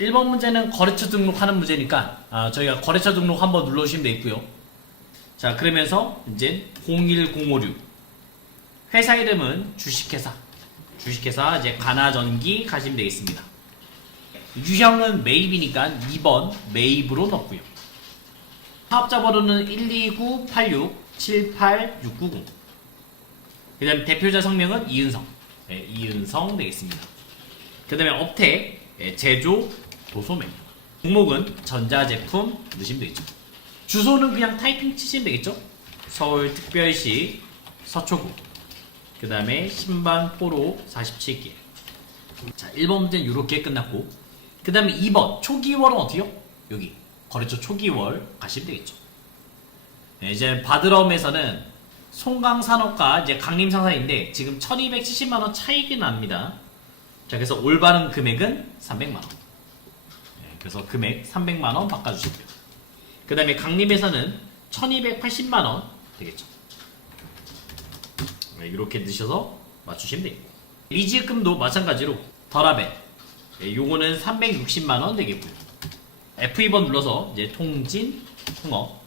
1번 문제는 거래처 등록하는 문제니까 저희가 거래처 등록 한번 눌러주시면 되겠고요. 자, 그러면서 이제 01056 회사 이름은 주식회사 이제 가나전기 가시면 되겠습니다. 유형은 매입이니까 2번 매입으로 넣고요. 사업자 번호는 12986786990. 그 다음에 대표자 성명은 이은성. 네, 이은성 되겠습니다. 그 다음에 업태, 제조, 도소매. 종목은 전자제품 넣으시면 되겠죠. 주소는 그냥 타이핑 치시면 되겠죠. 서울특별시 서초구. 그 다음에 신반포로 47개. 자, 1번 문제는 이렇게 끝났고, 그 다음에 2번 초기월은 어떻게요? 여기 거래처 초기월 가시면 되겠죠. 네, 이제 바드럼에서는 송강산업과 이제 강림상사인데 지금 1270만원 차이가 납니다. 자, 그래서 올바른 금액은 300만원. 네, 그래서 금액 300만원 바꿔주시고요. 그 다음에 강림에서는 1280만원 되겠죠. 네, 이렇게 넣으셔서 맞추시면 되겠고, 리즈금도 마찬가지로 더라벨, 네, 요거는 360만원 되겠고요. F2번 눌러서 이제 통진, 통업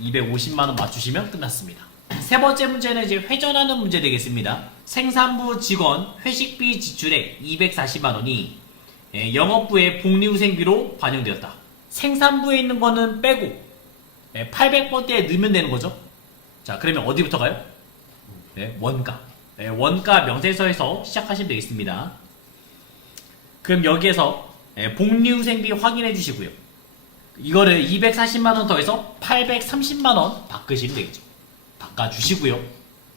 250만원 맞추시면 끝났습니다. 세 번째 문제는 이제 회전하는 문제 되겠습니다. 생산부 직원 회식비 지출액 240만원이 영업부의 복리후생비로 반영되었다. 생산부에 있는 거는 빼고 800번대에 넣으면 되는 거죠. 자, 그러면 어디부터 가요? 네, 원가. 네, 원가 명세서에서 시작하시면 되겠습니다. 그럼 여기에서 복리후생비 확인해 주시고요. 이거를 240만원 더해서 830만원 바꾸시면 되겠죠. 바꿔주시고요.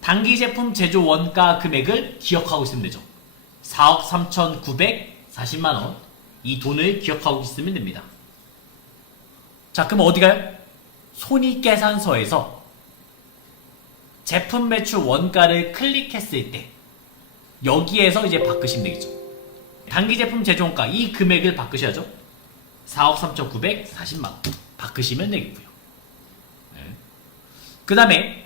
단기제품 제조 원가 금액을 기억하고 있으면 되죠. 4억 3,940만원. 이 돈을 기억하고 있으면 됩니다. 자, 그럼 어디 가요? 손익계산서에서 제품 매출 원가를 클릭했을 때 여기에서 이제 바꾸시면 되겠죠. 단기제품 제조원가 이 금액을 바꾸셔야죠. 4억 3,940만원 바꾸시면 되겠고요. 네. 그 다음에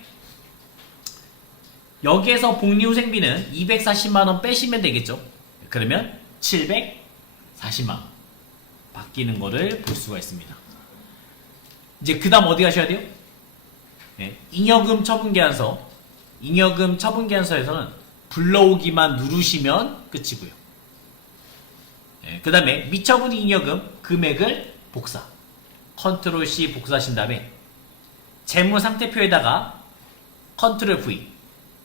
여기에서 복리후생비는 240만원 빼시면 되겠죠. 그러면 740만원 바뀌는 거를 볼 수가 있습니다. 이제 그 다음 어디 가셔야 돼요? 네. 잉여금 처분계약서. 잉여금 처분계약서에서는 불러오기만 누르시면 끝이고요. 네. 그 다음에 미처분 잉여금 금액을 복사. 컨트롤 C 복사하신 다음에 재무상태표에다가 컨트롤 V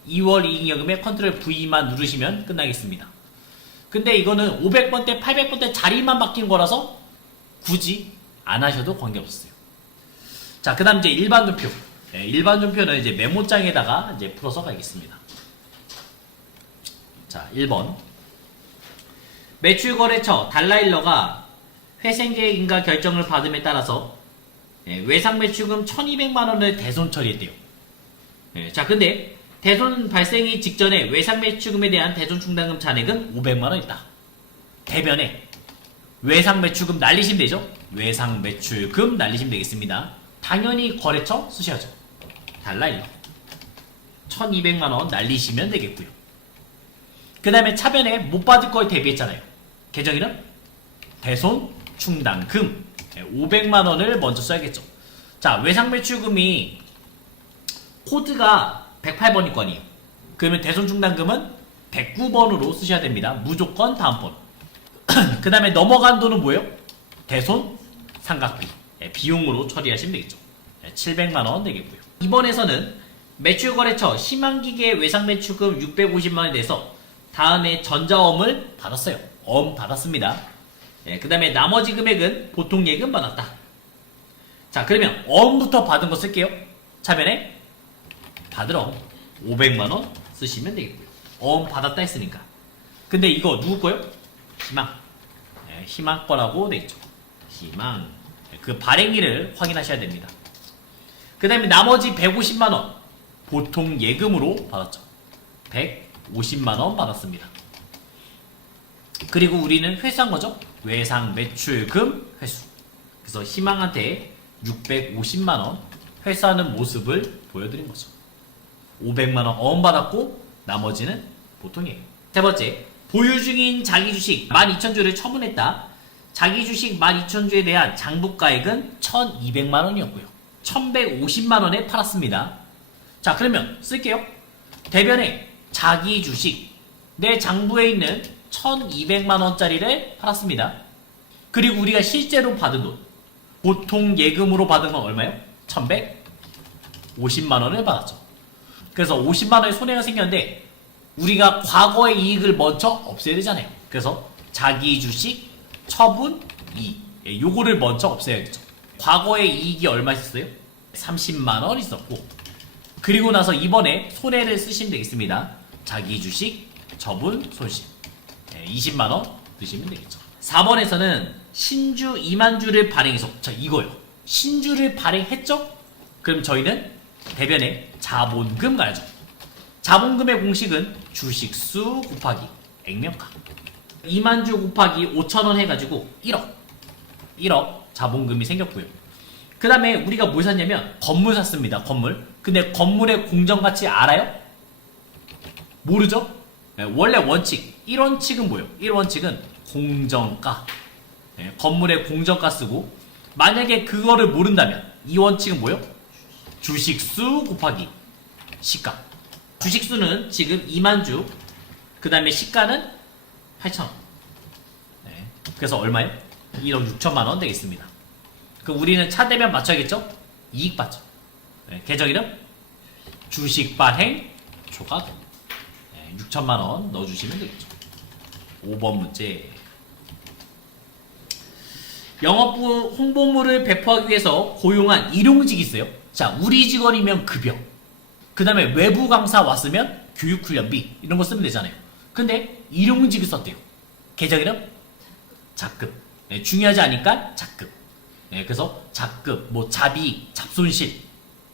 2월 이익여금에 컨트롤 V만 누르시면 끝나겠습니다. 근데 이거는 500번대, 800번대 자리만 바뀐 거라서 굳이 안 하셔도 관계없어요. 자, 그 다음 이제 일반존표. 네, 일반존표는 이제 메모장에다가 이제 풀어서 가겠습니다. 자, 1번. 매출거래처 달라일러가 회생계획인가 결정을 받음에 따라서 외상매출금 1200만원을 대손 처리했대요. 자, 근데 대손 발생이 직전에 외상매출금에 대한 대손 충당금 잔액은 500만원 있다. 대변에 외상매출금 날리시면 되죠. 외상매출금 날리시면 되겠습니다. 당연히 거래처 쓰셔야죠. 달라일러 1200만원 날리시면 되겠고요. 그 다음에 차변에 못 받을 거에 대비했잖아요. 계정이는 대손 충당금 500만원을 먼저 써야겠죠. 자, 외상매출금이 코드가 108번일 거 아니에요. 그러면 대손 충당금은 109번으로 쓰셔야 됩니다. 무조건 다음 번. 그 다음에 넘어간 돈은 뭐예요? 대손 상각비 비용으로 처리하시면 되겠죠. 700만원 되겠고요. 이번에서는 매출거래처 희망기계 외상매출금 650만원에 대해서 다음에 전자어음을 받았어요. 어음 받았습니다. 그 다음에 나머지 금액은 보통 예금 받았다. 자, 그러면 어음부터 받은 거 쓸게요. 차변에 받을 어음 500만원 쓰시면 되겠고요. 어음 받았다 했으니까. 근데 이거 누구 거요? 희망. 희망 거라고 되어있죠. 희망. 그 발행일을 확인하셔야 됩니다. 그 다음에 나머지 150만원 보통 예금으로 받았죠. 150만원 받았습니다. 그리고 우리는 회수한 거죠. 외상 매출금 회수. 그래서 희망한테 650만원 회수하는 모습을 보여드린 거죠. 500만원 어음 받았고 나머지는 보통 예금. 세 번째, 보유 중인 자기 주식 12,000주를 처분했다. 자기 주식 12,000주에 대한 장부가액은 1,200만원이었고요. 1,150만원에 팔았습니다. 자, 그러면 쓸게요. 대변에 자기 주식 내 장부에 있는 1,200만원짜리를 팔았습니다. 그리고 우리가 실제로 받은 돈, 보통 예금으로 받은 건 얼마예요? 1,150만원을 받았죠. 그래서 50만원의 손해가 생겼는데 우리가 과거의 이익을 먼저 없애야 되잖아요. 그래서 자기 주식 처분 이익, 요거를 먼저 없애야겠죠. 과거의 이익이 얼마 있었어요? 30만원 있었고, 그리고 나서 이번에 손해를 쓰시면 되겠습니다. 자기 주식 처분 손실 20만원 드시면 되겠죠. 4번에서는 신주 2만주를 발행해서, 자 이거요, 신주를 발행했죠? 그럼 저희는 대변에 자본금 가야죠. 자본금의 공식은 주식수 곱하기 액면가. 2만주 곱하기 5,000원 해가지고 1억 자본금이 생겼고요. 그 다음에 우리가 뭘 샀냐면 건물 샀습니다. 건물. 근데 건물의 공정가치 알아요? 모르죠? 네, 원래 원칙 1원칙은 뭐예요? 1원칙은 공정가. 네, 건물의 공정가 쓰고, 만약에 그거를 모른다면 2원칙은 뭐예요? 주식수 곱하기 시가. 주식수는 지금 2만주, 그 다음에 시가는 8,000원. 네, 그래서 얼마예요? 1억 6천만원 되겠습니다. 그럼 우리는 차대면 맞춰야겠죠? 이익 받죠. 네, 계정 이름 주식 발행 초과금. 네, 6천만원 넣어주시면 되겠죠. 5번 문제. 영업부 홍보물을 배포하기 위해서 고용한 일용직이 있어요. 자, 우리 직원이면 급여, 그 다음에 외부 강사 왔으면 교육훈련비 이런 거 쓰면 되잖아요. 근데 일용직을 썼대요. 계정 이름 잡급. 네, 중요하지 않으니까 잡급. 네, 그래서 잡급, 뭐 잡이, 잡손실,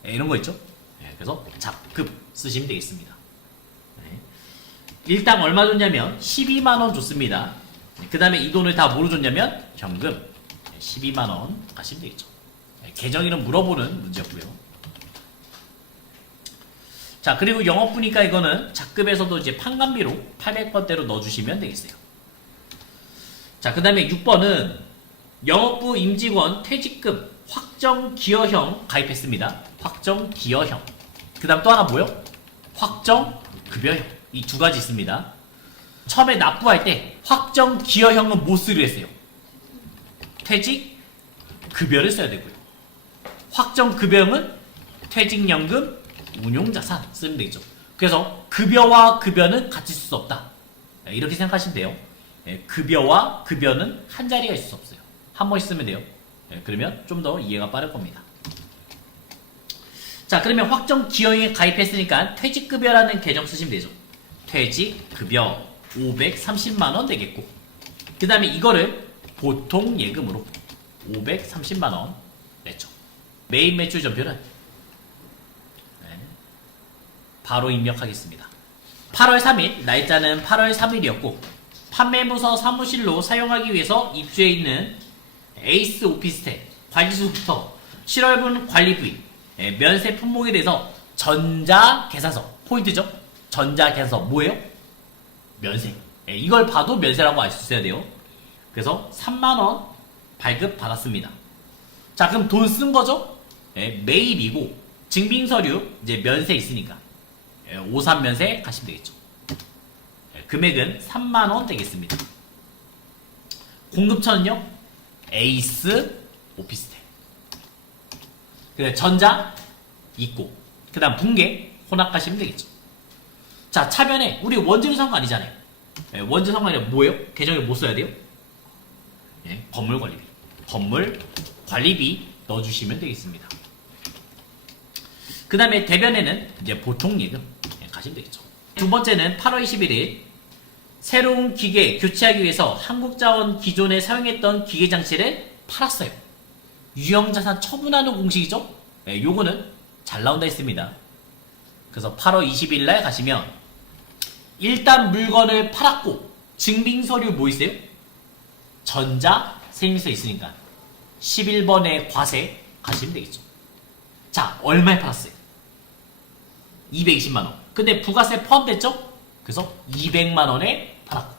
네, 이런 거 있죠. 네, 그래서 잡급 쓰시면 되겠습니다. 네. 일당 얼마 줬냐면 12만원 줬습니다. 네, 그 다음에 이 돈을 다 뭐로 줬냐면 현금. 네, 12만원 가시면 되겠죠. 네, 계정 이름 물어보는 문제였고요. 자, 그리고 영업부니까 이거는 작급에서도 이제 판관비로 800번대로 넣어주시면 되겠어요. 자, 그 다음에 6번은 영업부 임직원 퇴직금 확정 기여형 가입했습니다. 확정 기여형. 그 다음 또 하나 뭐요? 확정 급여형. 이 두 가지 있습니다. 처음에 납부할 때 확정 기여형은 뭐 쓰기로 했어요? 퇴직 급여를 써야 되고요. 확정 급여형은 퇴직연금 운용자산 쓰면 되겠죠. 그래서 급여와 급여는 같이 쓸 수 없다. 이렇게 생각하시면 돼요. 급여와 급여는 한 자리가 있을 수 없어요. 한 번씩 쓰면 돼요. 그러면 좀 더 이해가 빠를 겁니다. 자, 그러면 확정 기여형에 가입했으니까 퇴직급여라는 계정 쓰시면 되죠. 퇴직급여 530만원 되겠고, 그 다음에 이거를 보통 예금으로 530만원 냈죠. 매입 매출 전표는 바로 입력하겠습니다. 8월 3일, 날짜는 8월 3일이었고, 판매부서 사무실로 사용하기 위해서 입주해 있는 에이스 오피스텔 관리소부터 실월분 관리부위, 면세 품목에 대해서 전자계산서, 포인트죠? 전자계산서 뭐예요? 면세. 이걸 봐도 면세라고 알 수 있어야 돼요. 그래서 3만원 발급 받았습니다. 자, 그럼 돈 쓴 거죠? 매입이고, 증빙서류 이제 면세 있으니까 53 면세 가시면 되겠죠. 금액은 3만원 되겠습니다. 공급처는요, 에이스 오피스텔. 그다음 전자 있고, 그 다음 붕괴 혼합 가시면 되겠죠. 자, 차변에 우리 원재료 상관 아니잖아요. 원재료 상관이 뭐예요? 계정에 뭐 써야 돼요? 건물 관리비. 건물 관리비 넣어주시면 되겠습니다. 그 다음에 대변에는 이제 보통 예금 가시면 되겠죠. 두 번째는 8월 21일 새로운 기계 교체하기 위해서 한국자원 기존에 사용했던 기계 장치를 팔았어요. 유형자산 처분하는 공식이죠. 요거는 잘 나온다 했습니다. 그래서 8월 20일 날 가시면 일단 물건을 팔았고 증빙서류 뭐 있어요? 전자 세무서 있으니까 11번에 과세 가시면 되겠죠. 자, 얼마에 팔았어요? 220만원. 근데 부가세 포함됐죠? 그래서 200만원에 팔았고,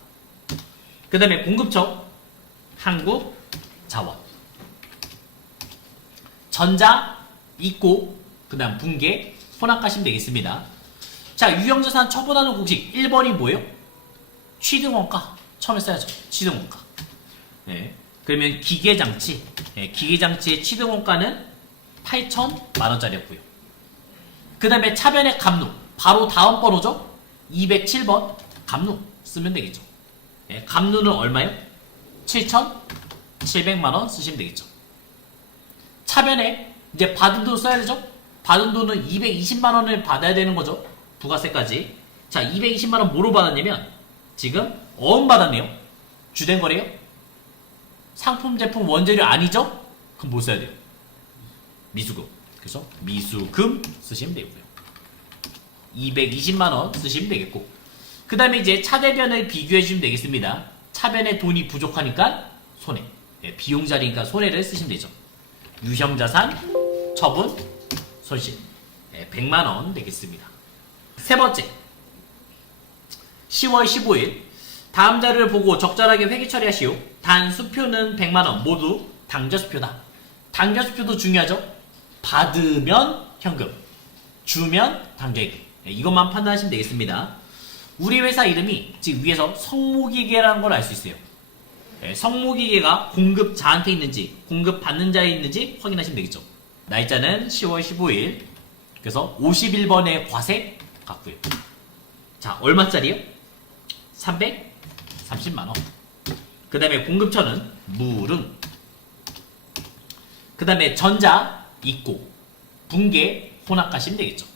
그 다음에 공급처 한국자원. 전자 있고 그 다음 붕괴 혼합 가시면 되겠습니다. 자, 유형자산 처분하는 공식 1번이 뭐예요? 취등원가. 처음에 써야죠. 취등원가. 네. 그러면 기계장치. 네. 기계장치의 취등원가는 8,000만원짜리였고요. 그 다음에 차변의 감루. 바로 다음 번호죠? 207번 감루 쓰면 되겠죠. 네. 감루는 얼마요? 7,700만원 쓰시면 되겠죠. 차변에 이제 받은 돈 써야 되죠? 받은 돈은 220만원을 받아야 되는 거죠. 부가세까지. 자, 220만원 뭐로 받았냐면 지금 어음 받았네요. 주된 거래요? 상품, 제품, 원재료 아니죠? 그럼 뭐 써야 돼요? 미수금. 그래서 미수금 쓰시면 되고요. 220만원 쓰시면 되겠고, 그 다음에 이제 차대변을 비교해 주시면 되겠습니다. 차변에 돈이 부족하니까 손해. 네, 비용 자리니까 손해를 쓰시면 되죠. 유형자산, 처분, 손실. 네, 100만원 되겠습니다. 세 번째, 10월 15일 다음 자료를 보고 적절하게 회계 처리하시오. 단 수표는 100만원 모두 당좌수표다. 당좌수표도 중요하죠. 받으면 현금, 주면 당좌이금. 네, 이것만 판단하시면 되겠습니다. 우리 회사 이름이 지금 위에서 성모기계라는 걸 알 수 있어요. 네, 성모기계가 공급자한테 있는지 공급받는 자에 있는지 확인하시면 되겠죠. 날짜는 10월 15일. 그래서 51번의 과세 같고요. 자, 얼마짜리요? 330만원. 그 다음에 공급처는 무릉. 그 다음에 전자 있고 붕괴 혼합 가시면 되겠죠.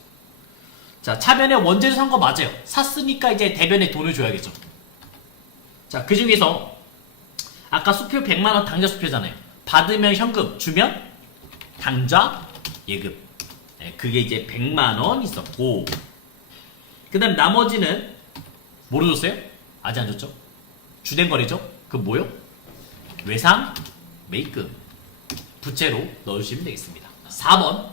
자, 차변에 원재료 산 거 맞아요. 샀으니까 이제 대변에 돈을 줘야겠죠. 자, 그 중에서 아까 수표 100만원 당좌 수표잖아요. 받으면 현금, 주면 당좌 예금. 네, 그게 이제 100만원 있었고, 그 다음 나머지는 뭐로 줬어요? 아직 안 줬죠? 주된 거래죠? 그 뭐요? 외상 매입금. 부채로 넣어주시면 되겠습니다. 4번,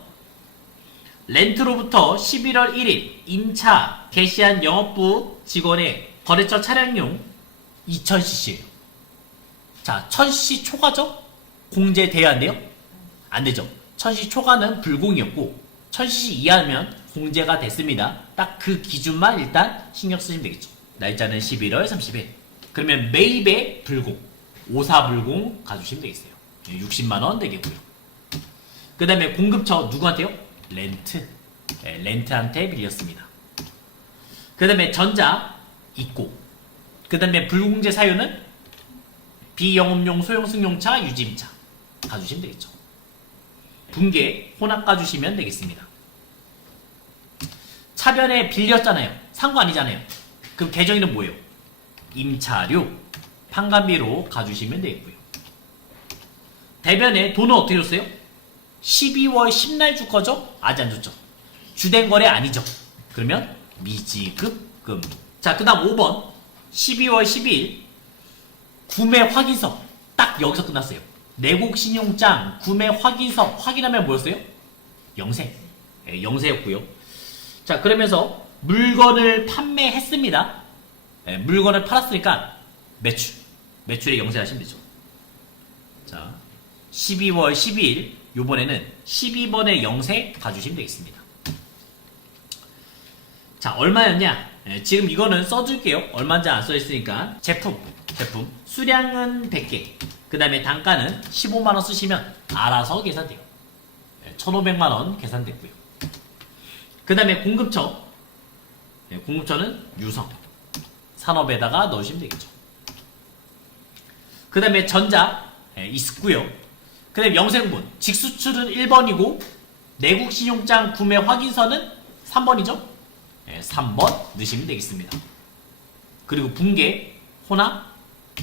렌트로부터 11월 1일 임차 개시한 영업부 직원의 거래처 차량용 2000cc예요. 자, 1000cc 초과죠? 공제돼야 한대요? 안 되죠. 1000cc 초과는 불공이었고 1000cc 이하면 공제가 됐습니다. 딱 그 기준만 일단 신경 쓰시면 되겠죠. 날짜는 11월 30일. 그러면 매입의 불공, 54불공 가주시면 되겠어요. 60만원 되겠고요. 그 다음에 공급처 누구한테요? 렌트. 네, 렌트한테 빌렸습니다. 그 다음에 전자 있고, 그 다음에 불공제 사유는 비영업용 소형 승용차 유지임차 가주시면 되겠죠. 붕괴 혼합 가주시면 되겠습니다. 차변에 빌렸잖아요. 산 거 아니잖아요. 그럼 계정이는 뭐예요? 임차료 판관비로 가주시면 되겠고요. 대변에 돈은 어떻게 줬어요? 12월 10날 줄 거죠? 아직 안 줬죠. 주된 거래 아니죠. 그러면 미지급금. 자, 그 다음 5번 12월 12일 구매 확인서. 딱 여기서 끝났어요. 내국 신용장 구매 확인서 확인하면 뭐였어요? 영세. 네, 영세였고요. 자, 그러면서 물건을 판매했습니다. 네, 물건을 팔았으니까 매출에 영세하시면 되죠. 자, 12월 12일 요번에는 12번의 영세 가주시면 되겠습니다. 자, 얼마였냐? 네, 지금 이거는 써줄게요. 얼마인지 안 써있으니까. 제품 수량은 100개. 그 다음에 단가는 15만원 쓰시면 알아서 계산돼요. 네, 1500만원 계산됐고요. 그 다음에 공급처. 네, 공급처는 유성 산업에다가 넣으시면 되겠죠. 그 다음에 전자 있고요. 그 다음에 영세금분 직수출은 1번이고 내국 신용장 구매 확인서는 3번이죠. 3번 넣으시면 되겠습니다. 그리고 붕괴 혼합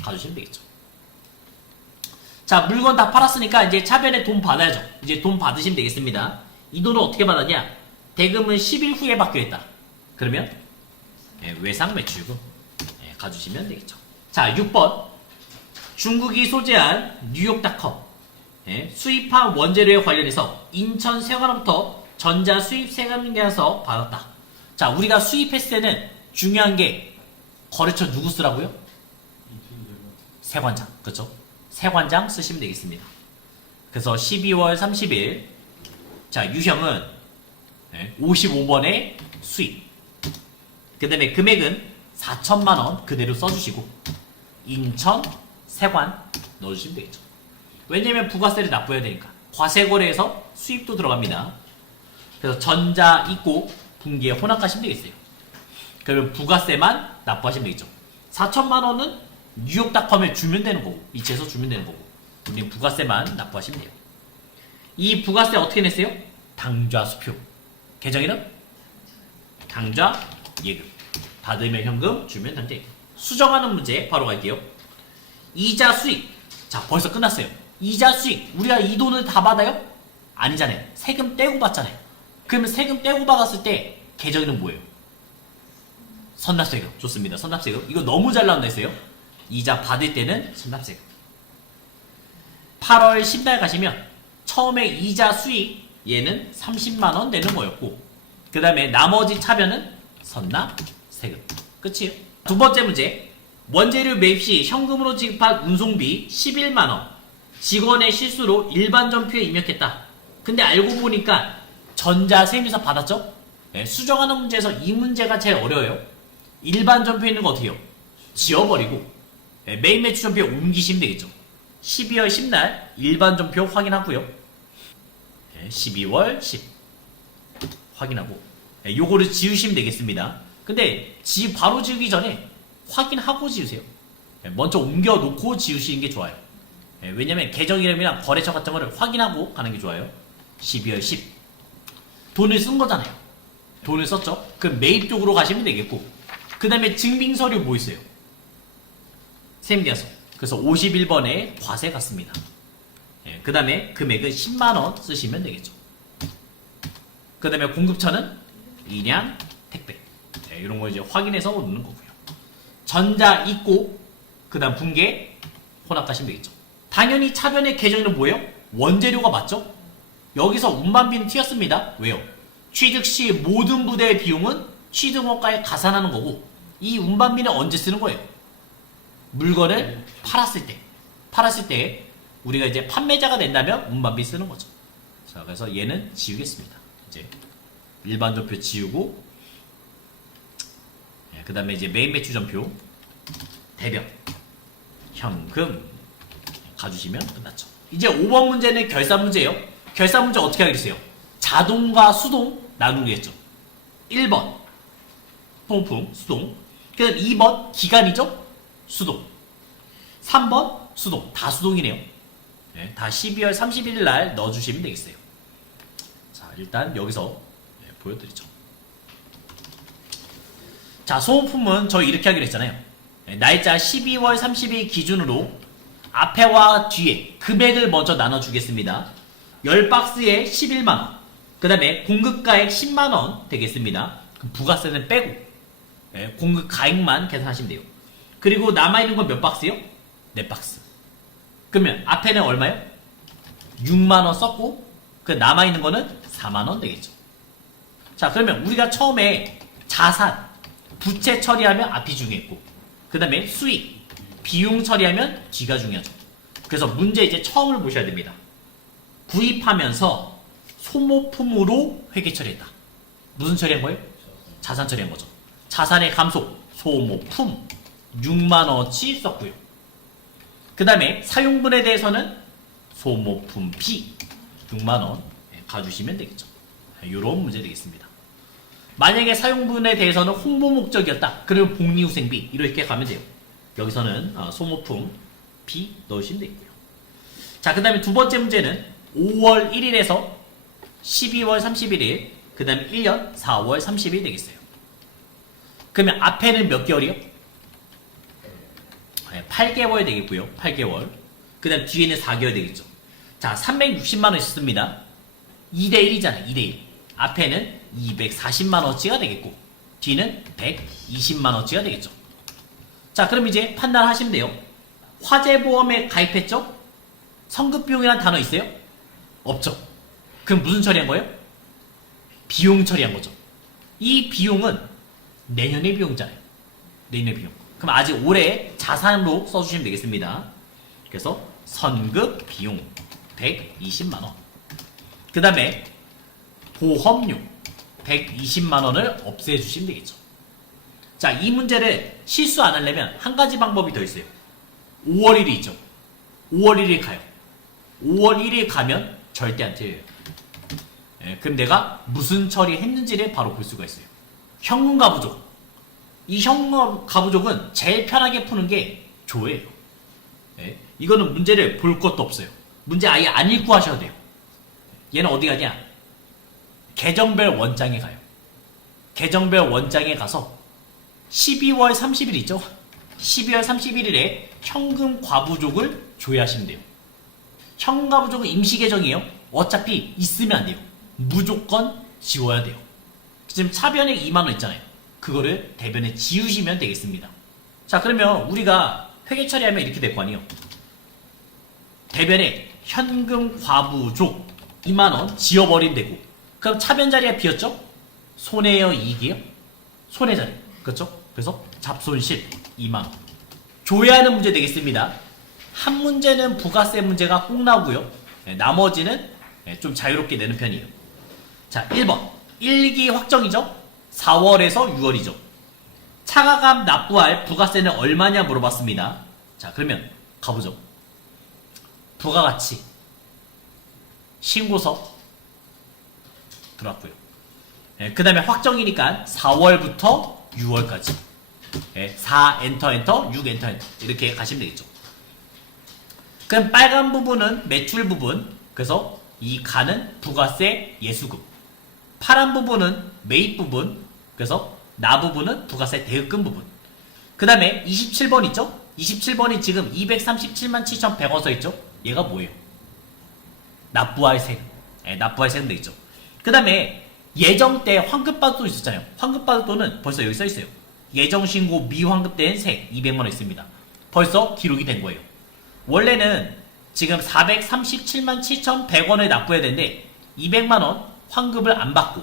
가주시면 되겠죠. 자, 물건 다 팔았으니까 이제 차변에 돈 받아야죠. 이제 돈 받으시면 되겠습니다. 이 돈을 어떻게 받았냐? 대금은 10일 후에 받기로 했다. 그러면 외상 매출금 가주시면 되겠죠. 자, 6번 중국이 소재한 뉴욕닷컴 수입한 원재료에 관련해서 인천 세관으로부터 전자 수입 세관계약서 받았다. 자, 우리가 수입했을 때는 중요한 게 거래처 누구 쓰라고요? 세관장. 그렇죠? 세관장 쓰시면 되겠습니다. 그래서 12월 30일 자 유형은 55번의 수익 그 다음에 금액은 4천만원 그대로 써주시고 인천 세관 넣어주시면 되겠죠. 왜냐면 부가세를 납부해야 되니까 과세거래에서 수입도 들어갑니다. 그래서 전자 있고 분기에 혼합하시면 되겠어요. 그러면 부가세만 납부하시면 되겠죠. 4천만원은 뉴욕닷컴에 주면 되는 거고 이체해서 주면 되는 거고 우리는 부가세만 납부하시면 돼요. 이 부가세 어떻게 냈어요? 당좌수표 계정이름 당좌예금 받으면 현금 주면 당좌예금 수정하는 문제 바로 갈게요. 이자 수익 자 벌써 끝났어요. 이자 수익 우리가 이 돈을 다 받아요? 아니잖아요. 세금 떼고 받잖아요. 그러면 세금 떼고 받았을 때 계정이름 뭐예요? 선납세금 좋습니다. 선납세금 이거 너무 잘 나온다 했어요. 이자 받을 때는 선납세금 8월 10날 가시면 처음에 이자 수익 얘는 30만원 내는 거였고 그 다음에 나머지 차변은 선납세금 끝이에요. 두 번째 문제 원재료 매입 시 현금으로 지급한 운송비 11만원 직원의 실수로 일반 전표에 입력했다. 근데 알고 보니까 전자세무서 받았죠? 네, 수정하는 문제에서 이 문제가 제일 어려워요. 일반 전표에 있는 거 어떻게 해요? 지워버리고 네, 매입 매출 전표에 옮기시면 되겠죠. 12월 10날 일반 전표 확인하고요. 네, 12월 10 확인하고 네, 요거를 지우시면 되겠습니다. 근데 바로 지우기 전에 확인하고 지우세요. 네, 먼저 옮겨놓고 지우시는 게 좋아요. 네, 왜냐면 계정 이름이랑 거래처 같은 거를 확인하고 가는 게 좋아요. 12월 10 돈을 쓴 거잖아요. 돈을 썼죠. 그럼 매입 쪽으로 가시면 되겠고 그 다음에 증빙서류 뭐 있어요? 세무계약서. 그래서 51번에 과세 같습니다. 예, 그 다음에 금액은 10만원 쓰시면 되겠죠. 그 다음에 공급처는 일양 택배. 예, 이런 거 이제 확인해서 넣는 거고요. 전자 있고 그 다음 분계 혼합하시면 되겠죠. 당연히 차변의 계정은 뭐예요? 원재료가 맞죠? 여기서 운반비는 튀었습니다. 왜요? 취득 시 모든 부대의 비용은 취득원가에 가산하는 거고 이 운반비는 언제 쓰는 거예요? 물건을 팔았을 때 우리가 이제 판매자가 된다면 운반비 쓰는 거죠. 자, 그래서 얘는 지우겠습니다. 이제 일반 전표 지우고 그 다음에 이제 매입 매출 전표 대변 현금 가주시면 끝났죠. 이제 5번 문제는 결산 문제예요. 결산 문제 어떻게 하겠어요? 자동과 수동 나누겠죠. 1번 소모품 수동 그 다음 2번 기간이죠. 수동 3번 수동 다 수동이네요. 네, 다 12월 31일 날 넣어주시면 되겠어요. 자 일단 여기서 보여드리죠. 자 소모품은 저희 이렇게 하기로 했잖아요. 네, 날짜 12월 30일 기준으로 앞에와 뒤에 금액을 먼저 나눠주겠습니다. 10박스에 11만원 그 다음에 공급가액 10만원 되겠습니다. 그럼 부가세는 빼고 네, 공급가액만 계산하시면 돼요. 그리고 남아있는 건 몇 박스요? 4박스. 그러면 앞에는 얼마요? 6만원 썼고 그 남아있는 거는 4만원 되겠죠. 자 그러면 우리가 처음에 자산, 부채 처리하면 앞이 중요했고 그 다음에 수익, 비용 처리하면 뒤가 중요하죠. 그래서 문제 이제 처음을 보셔야 됩니다. 구입하면서 소모품으로 회계 처리했다. 무슨 처리한 거예요? 자산 처리한 거죠. 자산의 감속, 소모품 6만원어치 썼고요. 그 다음에 사용분에 대해서는 소모품 B 6만원 가주시면 되겠죠. 이런 문제 되겠습니다. 만약에 사용분에 대해서는 홍보 목적이었다. 그러면 복리후생비 이렇게 가면 돼요. 여기서는 소모품 B 넣으시면 되고요. 자, 그 다음에 두 번째 문제는 5월 1일에서 12월 31일 그 다음에 1년 4월 30일 되겠어요. 그러면 앞에는 몇 개월이요? 8개월 되겠고요. 8개월. 그 다음 뒤에는 4개월 되겠죠. 자, 360만원 있습니다. 2대1이잖아요. 2대1. 앞에는 240만원어치가 되겠고 뒤는 120만원어치가 되겠죠. 자, 그럼 이제 판단하시면 돼요. 화재보험에 가입했죠? 성급비용이라는 단어 있어요? 없죠. 그럼 무슨 처리한 거예요? 비용 처리한 거죠. 이 비용은 내년의 비용이잖아요. 내년의 비용. 그럼 아직 올해 자산으로 써주시면 되겠습니다. 그래서 선급 비용 120만원. 그 다음에 보험료 120만원을 없애주시면 되겠죠. 자, 이 문제를 실수 안 하려면 한 가지 방법이 더 있어요. 5월 1일 있죠. 5월 1일 가요. 5월 1일 가면 절대 안 틀려요. 그럼 내가 무슨 처리했는지를 바로 볼 수가 있어요. 현금가부족. 이 현금가부족은 제일 편하게 푸는 게 조예요. 이거는 문제를 볼 것도 없어요. 문제 아예 안 읽고 하셔야 돼요. 얘는 어디 가냐? 계정별 원장에 가요. 계정별 원장에 가서 12월 30일 있죠? 12월 31일에 현금 과부족을 조회하시면 돼요. 현금 과부족은 임시 계정이에요. 어차피 있으면 안 돼요. 무조건 지워야 돼요. 지금 차변액 2만원 있잖아요. 그거를 대변에 지우시면 되겠습니다. 자, 그러면 우리가 회계 처리하면 이렇게 될 거 아니에요. 대변에 현금 과부족 2만원 지워버리면 되고, 그럼 차변 자리가 비었죠? 손해요, 이익이요? 손해 자리. 그렇죠? 그래서 잡손실 2만원. 조회하는 문제 되겠습니다. 한 문제는 부가세 문제가 꼭 나오고요. 나머지는 좀 자유롭게 내는 편이에요. 자, 1번. 1기 확정이죠? 4월에서 6월이죠. 차가감 납부할 부가세는 얼마냐 물어봤습니다. 자, 그러면 가보죠. 부가가치 신고서 들어왔고요. 그 다음에 확정이니까 4월부터 6월까지 4 엔터 엔터 6 엔터 엔터 이렇게 가시면 되겠죠. 그럼 빨간 부분은 매출 부분, 그래서 이 가는 부가세 예수금. 파란 부분은 매입 부분, 그래서 나 부분은 부가세 대입금 부분. 그 다음에 27번 있죠? 27번이 지금 237만 7,100원 써있죠? 얘가 뭐예요? 납부할 세금. 납부할 세금 되겠죠. 그 다음에 예정 때 환급받을 돈 있었잖아요. 환급받을 돈은 벌써 여기 써있어요. 예정신고 미환급된 세액 200만원 있습니다. 벌써 기록이 된 거예요. 원래는 지금 437만 7,100원을 납부해야 되는데 200만원 환급을 안 받고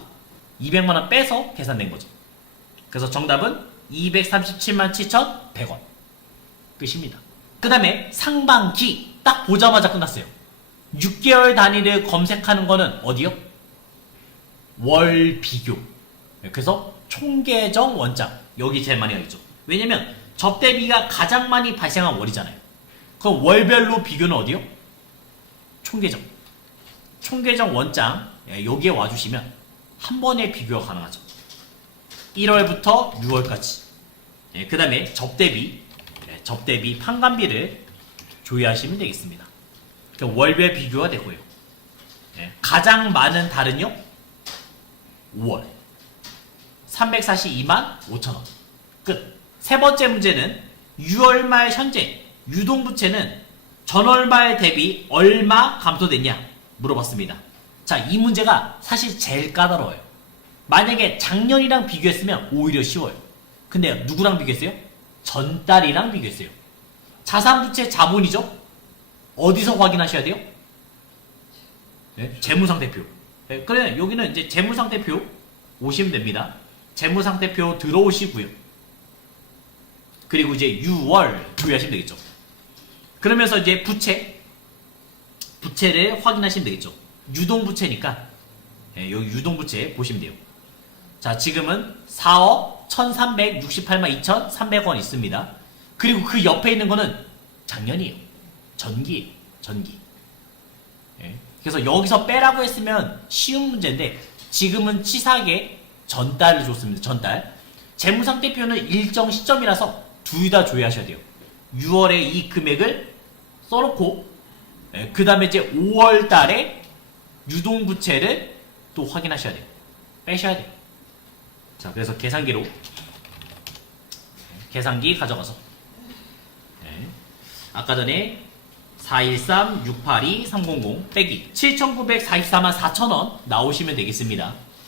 200만원 빼서 계산된 거죠. 그래서 정답은 237만 7,100원. 끝입니다. 그 다음에 상반기 딱 보자마자 끝났어요. 6개월 단위를 검색하는 거는 어디요? 월 비교. 그래서 총계정 원장. 여기 제일 많이 가겠죠. 왜냐면 접대비가 가장 많이 발생한 월이잖아요. 그럼 월별로 비교는 어디요? 총계정. 총계정 원장. 여기에 와주시면 한 번에 비교가 가능하죠. 1월부터 6월까지. 그 다음에 접대비 판관비를 조회하시면 되겠습니다. 월별 비교가 되고요. 가장 많은 달은요? 5월 342만 5천원. 끝. 세 번째 문제는 6월 말 현재 유동부채는 전월 말 대비 얼마 감소됐냐 물어봤습니다. 자, 이 문제가 사실 제일 까다로워요. 만약에 작년이랑 비교했으면 오히려 쉬워요. 근데 누구랑 비교했어요? 전달이랑 비교했어요. 자산부채 자본이죠? 어디서 확인하셔야 돼요? 재무상태표. 그래, 여기는 이제 재무상태표 오시면 됩니다. 재무상태표 들어오시고요. 그리고 이제 6월 조회하시면 되겠죠. 그러면서 이제 부채를 확인하시면 되겠죠. 유동부채니까 여기 유동부채 보시면 돼요. 자, 지금은 4억 1368만 2300원 있습니다. 그리고 그 옆에 있는 거는 작년이에요. 전기. 그래서 여기서 빼라고 했으면 쉬운 문제인데 지금은 치사하게 전달을 줬습니다. 전달. 재무상태표는 일정 시점이라서 둘 다 조회하셔야 돼요. 6월에 이 금액을 써놓고 그 다음에 이제 5월 달에 유동부채를 또 확인하셔야 돼요. 빼셔야 돼요. 자, 그래서 계산기 가져가서 아까 전에 413-682-300 빼기 7,944만 4천원 나오시면 되겠습니다.